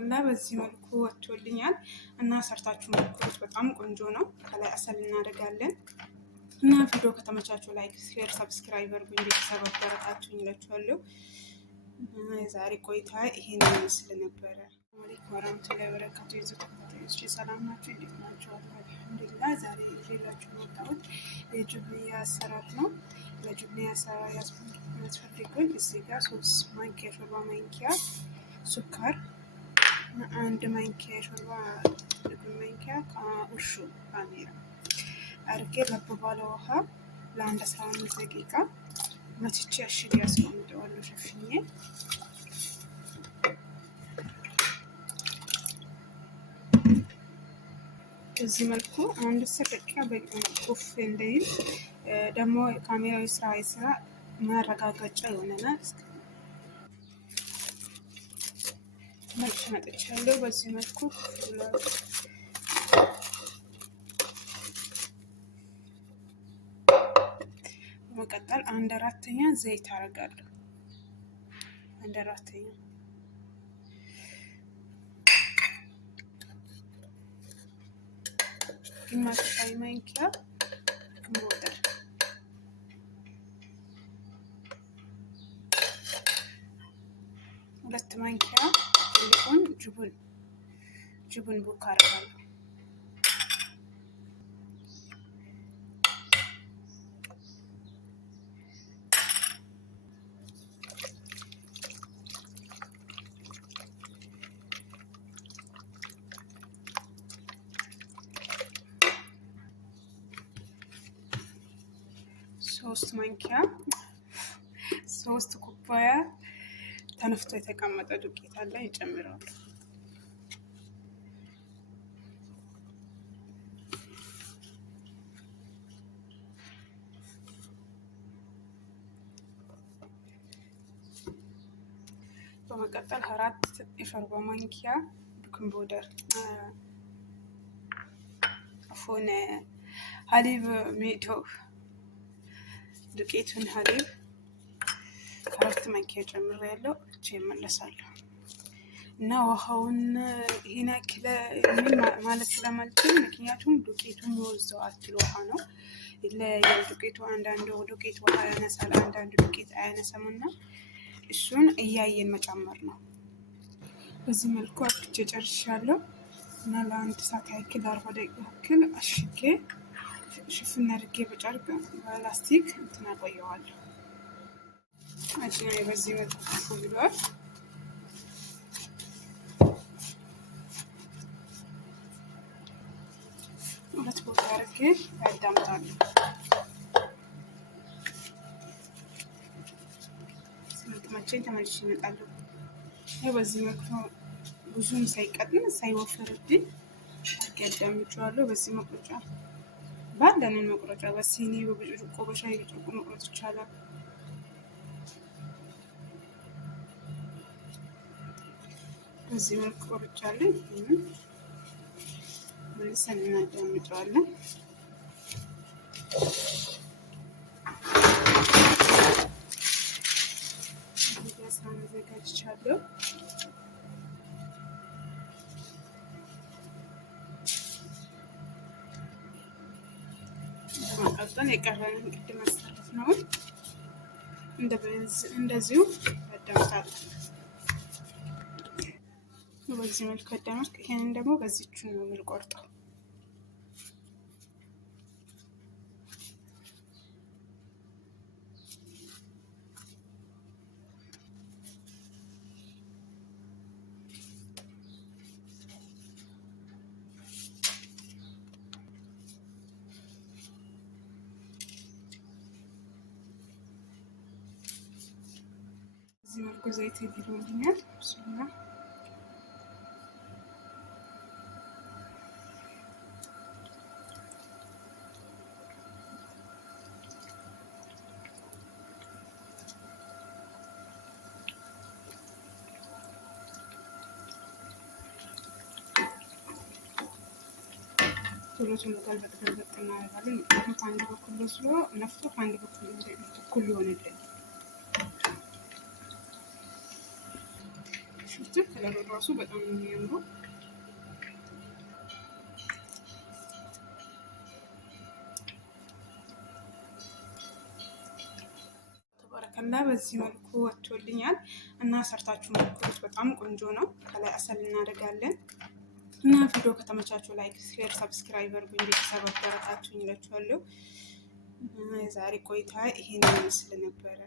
ተባረከላ በዚህ መልኩ ወጥቶልኛል እና ሰርታችሁ ሞክሩት። በጣም ቆንጆ ነው። ከላይ አሰል እናደርጋለን እና ቪዲዮ ከተመቻችሁ ላይክ፣ ሼር፣ ሰብስክራይብ አድርጉኝ። ቤተሰብ አበረታቱኝ እላችኋለሁ። የዛሬ ቆይታ ይሄን ይመስል ነበረ። አለይኩም ወራህመቱላሂ ወበረካቱ። ይዘቱት ሰላም ናችሁ? እንዴት ናችሁ? አልሐምዱሊላህ። ዛሬ ይዤላችሁ የመጣሁት የጁብያ አሰራር ነው። ለጁብያ አሰራር ያስፈልጉኝ እዚህ ጋር 3 ማንኪያ ሾርባ ማንኪያ ሱካር፣ 1 ማንኪያ ሾርባ ማንኪያ እርሾ ካሜራ አድርጌ ለብ ባለ ውሃ ለአንድ 15 ደቂቃ መትቼ አሽጌ አስቀምጠዋለሁ ሸፍኜ። በዚህ መልኩ አንድ 10 ደቂቃ በቁፍ እንደይዝ ደግሞ ካሜራዊ ስራ ማረጋገጫ ይሆነናል። መልሽ መጥቻለሁ። በዚህ መልኩ በመቀጠል 1/4 ዘይት አደርጋለሁ። 1/4 ግማሽ ሻይ ማንኪያ ሞተር 2 ማንኪያ ትልቁን ጅቡን ቡክ አደርጋለሁ። ሶስት ኩባያ ተነፍቶ የተቀመጠ ዱቄት አለ ይጨምራሉ። በመቀጠል 4 የሾርባ ማንኪያ ቤኪንግ ፓውደር አፎነ ሀሊብ ሜቶ ዱቄቱን ሀሊብ 4 ማንኪያ ጨምሬያለሁ። እመለሳለሁ እና ውሃውን ይሄን ያክል ምን ማለት ስለማልችል ምክንያቱም ዱቄቱን የሚወዘው አትል ውሃ ነው። ዱቄቱ አንዳንዱ ዱቄት ውሃ ያነሳል፣ አንዳንዱ ዱቄት አያነሳም እና እሱን እያየን መጨመር ነው። በዚህ መልኩ አብኩቼ ጨርሻለሁ እና ለ1 ሰዓት ያክል 40 ደቂቃ ያክል አሽጌ ሽፍን አድርጌ በጨርቅ በላስቲክ እንትን አቆየዋለሁ። አጅና በዚህ መልኩ ብሏል። ሁለት ቦታ አድርጌ ያዳምጣለሁ። ስልጥማችን ተመልሼ እመጣለሁ። በዚህ መልኩ ብዙም ሳይቀጥን ሳይወፍርብኝ አድርጌ ያዳምጫለሁ። በዚህ መቁረጫ ባለንን መቁረጫ በሲኒ በብርጭቆ በሻይ ብርጭቆ መቁረጥ ይቻላል። በዚህ መልኩ ቆርጫለሁ። መልሰን እናዳምጠዋለን። ሳህን አዘጋጅቻለሁ። በመቀጠል የቀረንን ቅድም አስተላልፍ ነው እንደዚሁ ያዳምጣለሁ። በዚህ መልኩ አዳምጥ። ይሄንን ደግሞ በዚህቹ ነው የምንቆርጠው። በዚህ መልኩ ዘይት ይግሉልኛል። እሱና ቶሎ ገልበጥ እናደርጋለን። ምክንያቱም ከአንድ በኩል በስሎ ነፍቶ ከአንድ በኩል እኩል ይሆንልን። አያችሁት? ከለሩ ራሱ በጣም ነው የሚያምረው። ተባረከላ በዚህ መልኩ ወጥቶልኛል እና ሰርታችሁ ሞክሩት። በጣም ቆንጆ ነው። ከላይ አሰል እናደርጋለን እና ቪዲዮ ከተመቻችሁ ላይክ፣ ሼር፣ ሰብስክራይብ አድርጉኝ። ቤተሰብ አበረታቱኝ እላችኋለሁ። የዛሬ ቆይታ ይሄን ይመስል ነበረ።